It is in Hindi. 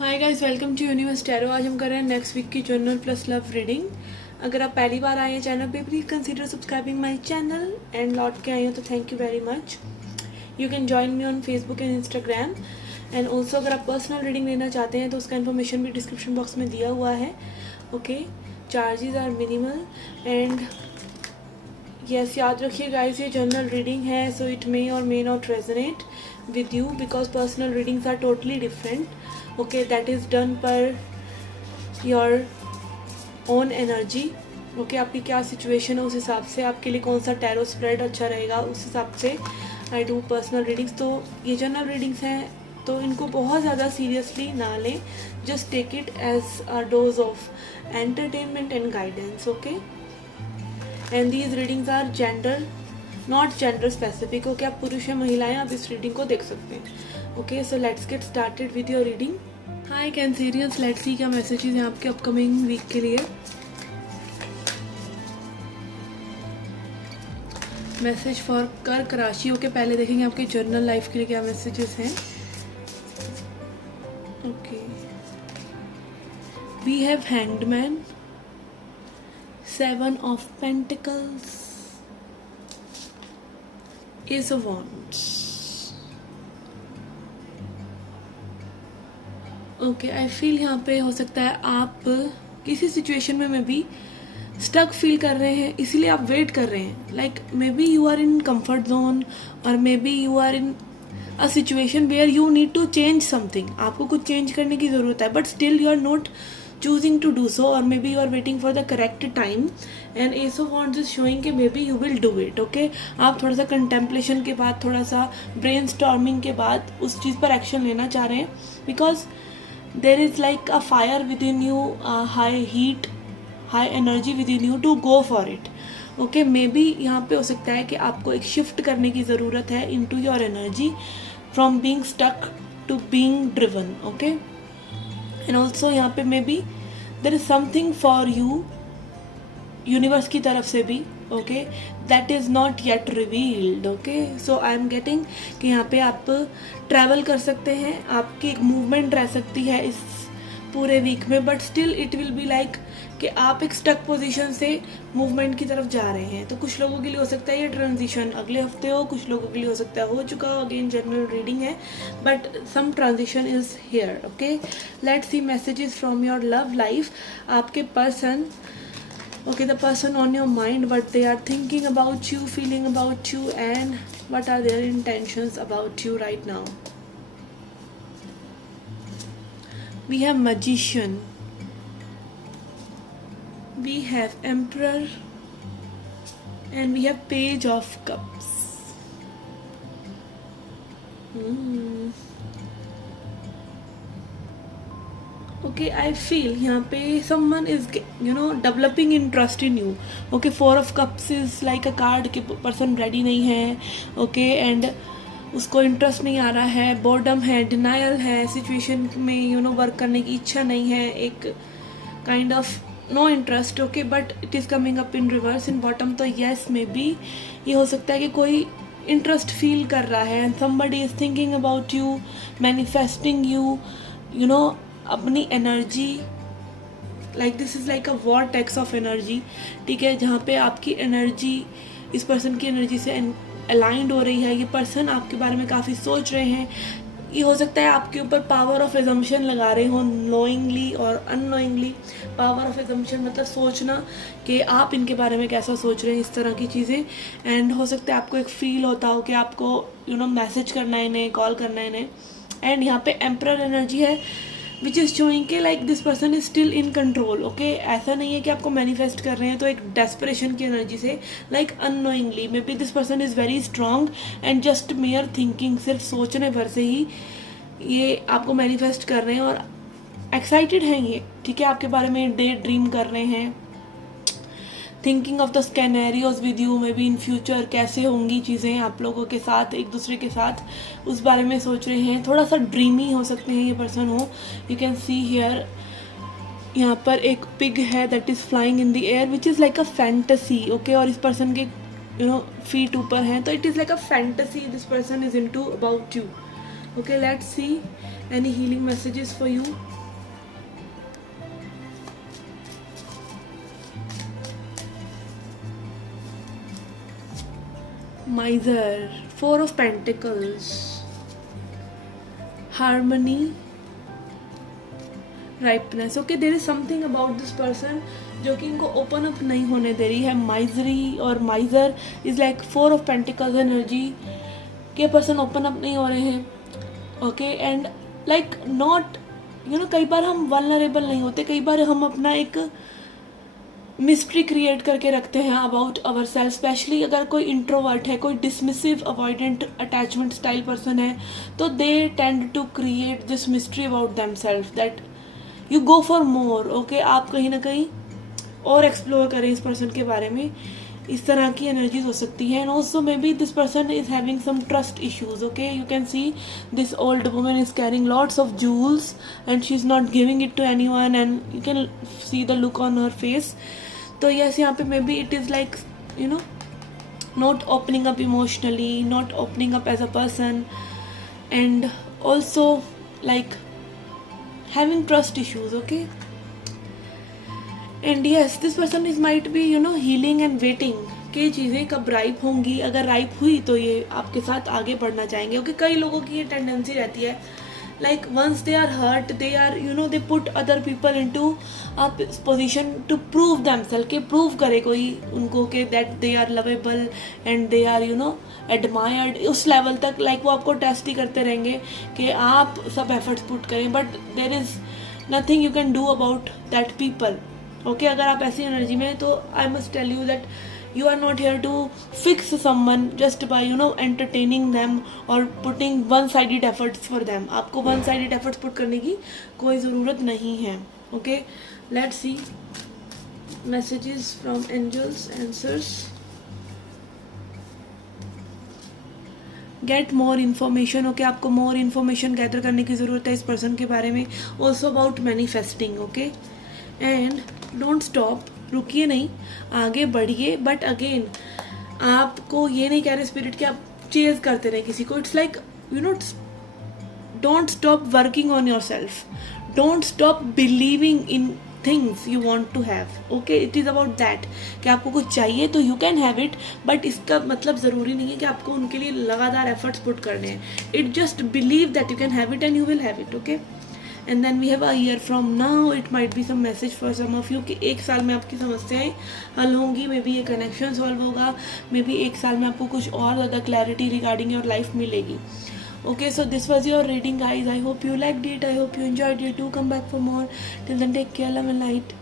Hi guys, welcome to Universe Tarot. आज हम कर रहे हैं नेक्स्ट वीक की जर्नल प्लस लव रीडिंग। अगर आप पहली बार आए हैं चैनल पे, please consider subscribing my channel and लौट के आए हो तो thank you very much. You can join me on Facebook and Instagram and also अगर आप पर्सनल रीडिंग लेना चाहते हैं तो उसका इन्फॉर्मेशन भी डिस्क्रिप्शन बॉक्स में दिया हुआ है। Okay, charges are minimal and yes, याद रखिए गाइस, ये जनरल रीडिंग है, सो इट मे और may not resonate with you because personal readings are totally different. Okay, that is done per your own energy. Okay, आपकी क्या सिचुएशन है उस हिसाब से आपके लिए कौन सा टैरो स्प्रेड अच्छा रहेगा उस हिसाब से आई डू पर्सनल रीडिंग्स। तो ये जनरल रीडिंग्स हैं तो इनको बहुत ज़्यादा सीरियसली ना लें, just take it as a dose of entertainment and guidance. Okay, and these readings are gender not gender specific. Okay, आप पुरुष या महिलाएं आप इस रीडिंग को देख सकते हैं। Okay, so let's get started with your reading. Hi Cancerians, let's see क्या मैसेजेस हैं आपके अपकमिंग वीक के लिए। मैसेज फॉर कर्क राशि। ओके, पहले देखेंगे आपके जर्नल लाइफ के लिए क्या मैसेजेस हैं। Okay, we have hanged man, 7 of pentacles, Ace of Wands. Okay, I feel यहाँ पे हो सकता है आप किसी सिचुएशन में मे बी स्टक फील कर रहे हैं, इसीलिए आप वेट कर रहे हैं। Like maybe you are in comfort zone और maybe you are in a situation where you need to change something. आपको कुछ चेंज करने की ज़रूरत है, but still you are not choosing to do so, or maybe you are waiting for the correct time and Ace of Wands is showing कि maybe you will do it. Okay, आप थोड़ा सा contemplation के बाद, थोड़ा सा brainstorming के बाद उस चीज़ पर एक्शन लेना चाह रहे हैं because there is like a fire within you, a high heat, high energy within you to go for it. Okay, maybe यहाँ पे हो सकता है कि आपको एक शिफ्ट करने की ज़रूरत है into your energy from being stuck to being driven. Okay, and also यहाँ पे may be there is something for you universe की तरफ से भी। Okay, that is not yet revealed. Okay, so I am getting कि यहाँ पे आप ट्रैवल कर सकते हैं, आपकी एक मूवमेंट रह सकती है इस पूरे वीक में, but still it will be like कि आप एक स्टक पोजीशन से मूवमेंट की तरफ जा रहे हैं। तो कुछ लोगों के लिए हो सकता है ये ट्रांजिशन अगले हफ्ते हो, कुछ लोगों के लिए हो सकता है हो चुका हो। अगेन जनरल रीडिंग है, but some transition is here. Okay, let's see messages from your love life. आपके person, okay, the person on your mind, what they are thinking about you, feeling about you and what are their intentions about you right now. We have magician, we have Emperor and we have Page of Cups. Okay, I feel यहाँ पे someone is developing interest in you. Okay, 4 of Cups is like a card कि person ready नहीं है. Okay, and उसको इंटरेस्ट नहीं आ रहा है, बोर्डम है, डिनायल है, सिचुएशन में वर्क करने की इच्छा नहीं है, एक kind of no interest. Okay, but it is coming up in reverse in bottom. तो येस, मे बी ये हो सकता है कि कोई इंटरेस्ट फील कर रहा है and somebody is thinking about you, manifesting you अपनी energy. Like this is like a vortex of energy. ठीक है, जहाँ पे आपकी एनर्जी इस पर्सन की एनर्जी से अलाइंड हो रही है। ये पर्सन आपके बारे में काफ़ी सोच रहे हैं। ये हो सकता है आपके ऊपर पावर ऑफ एजम्पशन लगा रहे हो, नोइंगली और अननोइंगली। पावर ऑफ एजम्पशन मतलब सोचना कि आप इनके बारे में कैसा सोच रहे हैं, इस तरह की चीज़ें। एंड हो सकता है आपको एक फील होता हो कि आपको मैसेज करना है इन्हें, कॉल करना है इन्हें। एंड यहाँ पे एम्परर एनर्जी है विच इज़ शोइंग के like this person is still in control. Okay, ऐसा नहीं है कि आपको मैनिफेस्ट कर रहे हैं तो एक डेस्परेशन की एनर्जी से, like unknowingly may be this person is very strong and just mayor thinking, सिर्फ सोचने भर से ही ये आपको मैनिफेस्ट कर रहे हैं और एक्साइटेड हैं ये। ठीक है, आपके बारे में डे ड्रीम कर रहे हैं, thinking of the scenarios with you, maybe in future कैसे होंगी चीज़ें आप लोगों के साथ, एक दूसरे के साथ, उस बारे में सोच रहे हैं। थोड़ा सा ड्रीमी हो सकते हैं ये पर्सन हो। यू कैन सी हियर यहाँ पर एक पिग है that is flying in the air which is like a fantasy. Okay, और इस पर्सन के फीट ऊपर हैं, तो it is like a fantasy this person is into about you. Okay, let's C Any healing messages for you? Miser, Four of Pentacles, Harmony, Ripeness. Okay, there is something about this person जो कि इनको ओपन अप नहीं होने दे रही है. माइजरी और माइजर is like four of pentacles energy के पर्सन ओपन अप नहीं हो रहे हैं. ओके, एंड लाइक नॉट कई बार हम वल्नरेबल नहीं होते, कई बार हम अपना एक मिस्ट्री क्रिएट करके रखते हैं अबाउट अवर सेल्फ. स्पेशली अगर कोई इंट्रोवर्ट है, कोई dismissive avoidant attachment style person है, तो they tend to create this mystery about themself that you go for more. Okay, आप कहीं ना कहीं और एक्सप्लोर करें इस पर्सन के बारे में. इस तरह की एनर्जीज हो सकती है. And also maybe this person is having some trust issues. Okay, you can see this old woman is carrying lots of jewels and she is not giving it to anyone and you can see the look on her face. तो यस, यहाँ पे maybe it is like not opening up emotionally, not opening up as a person, and also like having trust issues. Okay, and yes, this person is might be healing and waiting कि चीज़ें कब राइप होंगी. अगर राइप हुई तो ये आपके साथ आगे बढ़ना चाहेंगे. ओके, कई लोगों की ये टेंडेंसी रहती है like once they are hurt, they are they put other people into a position to prove themselves, कि prove करे कोई उनको कि that they are lovable and they are admired. उस लेवल तक like वो आपको टेस्ट ही करते रहेंगे कि आप सब एफर्ट्स पुट करें, but there is nothing you can do about that people. Okay, अगर आप ऐसी एनर्जी में, तो I must tell you that you are not here to fix someone just by entertaining them or putting one-sided efforts for them. आपको one-sided efforts put करने की कोई ज़रूरत नहीं है. Okay, let's see messages from angels, answers. Get more information. Okay, आपको more information gather करने की ज़रूरत है इस person के बारे में. Also about manifesting. Okay, and don't stop. रुकिए नहीं, आगे बढ़िए. बट अगेन आपको ये नहीं कह रहे स्पिरिट कि आप चेज करते रहे किसी को. It's like don't stop working on yourself, don't stop believing in things you want to have. Okay, it is about that कि आपको कुछ चाहिए तो you can have it, but इसका मतलब ज़रूरी नहीं है कि आपको उनके लिए लगातार एफर्ट्स पुट करने हैं. It just believe that you can have it and you will have it. Okay, and then we have a year from now. It might be some message for some of you कि एक साल में आपकी समस्याएं हल होंगी. मे बी ये कनेक्शन सॉल्व होगा. मे बी एक साल में आपको कुछ और ज़्यादा क्लैरिटी रिगार्डिंग योर लाइफ मिलेगी. Okay, so this was your reading, guys. I hope you liked it. I hope you enjoyed it. Do come back for more. Till then, take care, love and light.